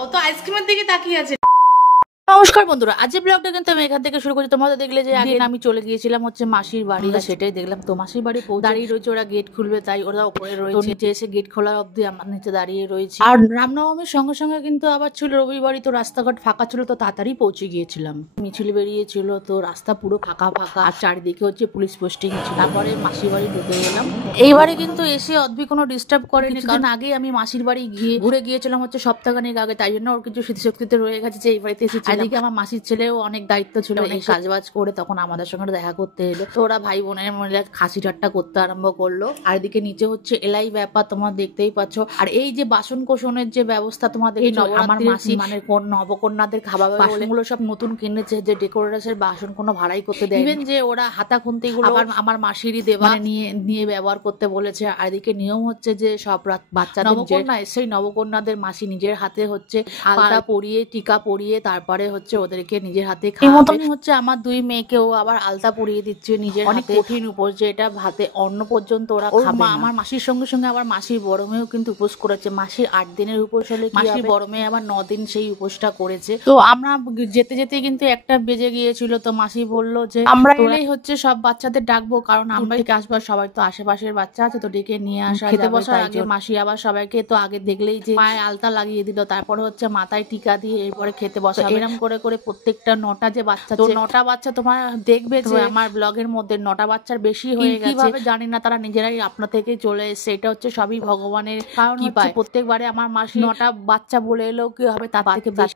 ও তো আইসক্রিমের দিকে তাকিয়ে আছে। নমস্কার বন্ধুরা, আজকের ব্লগটা কিন্তু আমি এখান থেকে শুরু করছি। তোমাদের দেখলে যে আগে আমি চলে গিয়েছিলাম হচ্ছে মাসির বাড়ি, সেটাই দেখলাম। তো মাসির বাড়ি দাঁড়িয়ে রয়েছে, ওরা গেট খুলবে তাই ওরা উপরে রয়েছে। নিচে এসে গেট খোলা অব্দি আমার নিচে দাঁড়িয়ে রয়েছে। আর রামনবমীর সঙ্গে সঙ্গে কিন্তু আবার ছিল রবিবারই, তো রাস্তাঘাট ফাঁকা ছিল, তো তাড়াতাড়ি পৌঁছে গিয়েছিলাম। মিছিল বেরিয়েছিল, তো রাস্তা পুরো ফাঁকা ফাঁকা, আর চারিদিকে হচ্ছে পুলিশ পোস্টিং ছিল। তারপরে মাসির বাড়ি ঢুকে গেলাম। এইবারে কিন্তু এসে অদ্ভুত কোনো ডিস্টার্ব করেনি, কারণ আগে আমি মাসির বাড়ি ঘুরে গিয়েছিলাম হচ্ছে সপ্তাহখানেক আগে, তাই জন্য ওর কিছু স্মৃতিশক্তিতে রয়ে গেছে যে এই বাড়িতে এসেছি। এদিকে আমার মাসির ছেলেও অনেক দায়িত্ব ছিল, অনেক কাজবাজ করে তখন আমাদের সঙ্গে দেখা করতে এলো। তো ওরা ভাই বোনের মধ্যে খাসি ঠাট্টা করতে আরম্ভ করলো। আর এদিকে নিচে হচ্ছে এলাই ব্যাপার, তোমরা দেখতেই পাচ্ছ। আর এই যে বাসন কোষণের যে ব্যবস্থা তোমাদের, আমার মাসি মানে নবকন্যাদের খাবার বাসনগুলো সব নতুন কিনেছে, যে ডেকোরেটরের বাসন কোনো ভাড়াই করতে দেয়। ইভেন যে ওরা হাতা খুন্তি গুলো আমার মাসিরই দেওয়া, নিয়ে ব্যবহার করতে বলেছে। আর এদিকে নিয়ম হচ্ছে যে সব বাচ্চাদের নবকন্যা সেই নবকন্যাদের মাসি নিজের হাতে হচ্ছে আলতা পরিয়ে টিকা পরিয়ে তারপরে হচ্ছে ওদেরকে নিজের হাতে খাওয়াবে। হচ্ছে আমার দুই মেয়েকেও আবার আলতা পরিয়ে দিচ্ছে নিজের হাতে। অনেক কঠিন উপোস, যে এটা ভাতে অন্ন পর্যন্ত ওরা খাবে না। আমার মাসির সঙ্গে সঙ্গে আবার মাসির বড় মেয়েও কিন্তু উপোস করেছে। মাসির 8 দিনের উপোস হলে মাসির বড় মেয়ে আবার 9 দিন সেই উপোসটা করেছে। তো আমরা যেতে যেতে কিন্তু 1টা বেজে গিয়েছিল। তো মাসি বললো যে আমরা এলেই হচ্ছে সব বাচ্চাদের ডাকবো, কারণ আমরা থেকে আসবার সবাই তো আশেপাশের বাচ্চা আছে, তো ডেকে নিয়ে আসা। খেতে বসার আগে মাসি আবার সবাইকে তো আগে দেখলেই যে পায়ে আলতা লাগিয়ে দিল, তারপরে হচ্ছে মাথায় টিকা দিয়ে এরপরে খেতে বসা। এরকম করে করে প্রত্যেকটা 9টা যে বাচ্চা, তো 9টা বাচ্চা তোমার দেখবে যে আমার ব্লগের মধ্যে 9টা বাচ্চার বেশি হয়ে গেছে। কিভাবে জানি না, তারা নিজেরাই আপনা থেকে চলে এসেছে। এটা হচ্ছে সবই ভগবানের কৃপায়। প্রত্যেকবারে আমার মাসি 9টা বাচ্চা বলে এলেও কি হবে, তার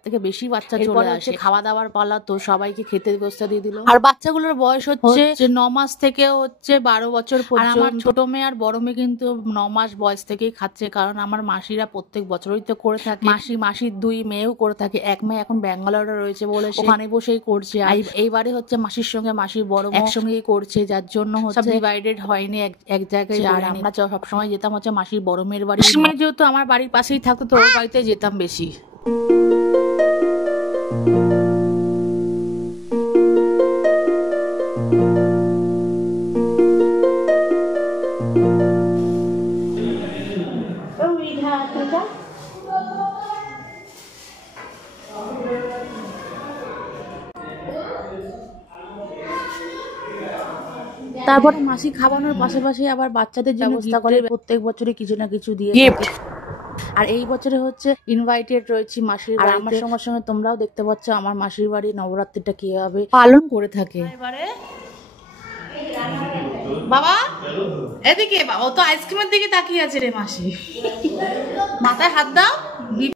থেকে বেশি বাচ্চা চলে আসে। খাওয়া দাওয়ার পালা, তো সবাইকে খেতে ব্যবস্থা দিয়ে দিল। আর বাচ্চাগুলোর বয়স হচ্ছে 9 মাস থেকে হচ্ছে 12 বছর পর্যন্ত। আমার ছোট মেয়ে আর বড় মেয়ে কিন্তু 9 মাস বয়স থেকেই খাচ্ছে, কারণ আমার মাসিরা প্রত্যেক বছরই তো করে থাকে। মাসির 2 মেয়েও করে থাকে। এক মেয়ে এখন ব্যাঙ্গালোরে রয়েছে বলে ওখানে বসেই করছে। এইবারে হচ্ছে মাসির সঙ্গে মাসির বড় একসঙ্গেই করছে, যার জন্য হচ্ছে ডিভাইডেড হয়নি, এক জায়গায়। আর আমরা সবসময় যেতাম হচ্ছে মাসির বড় মেয়ের বাড়ি। যেহেতু আমার বাড়ির পাশেই থাকতো, তো ওর বাড়িতে যেতাম বেশি। তারপরে মাসি খাওয়ানোর পাশাপাশি আবার বাচ্চাদের ব্যবস্থা করে প্রত্যেক বছরই কিছু না কিছু দিয়ে গিফট। আর এই বছরে হচ্ছে ইনভাইটেড রয়েছি মাসির বাড়ি। আমার সঙ্গে সঙ্গে তোমরাও দেখতে পাচ্ছ আমার মাসির বাড়ি নবরাত্রিটা কিভাবে পালন করে থাকে। এবারে বাবা এদিকে, বাবা তো আইসক্রিমের দিকে তাকিয়ে আছে রে। মাসি মাথায় হাত দাও।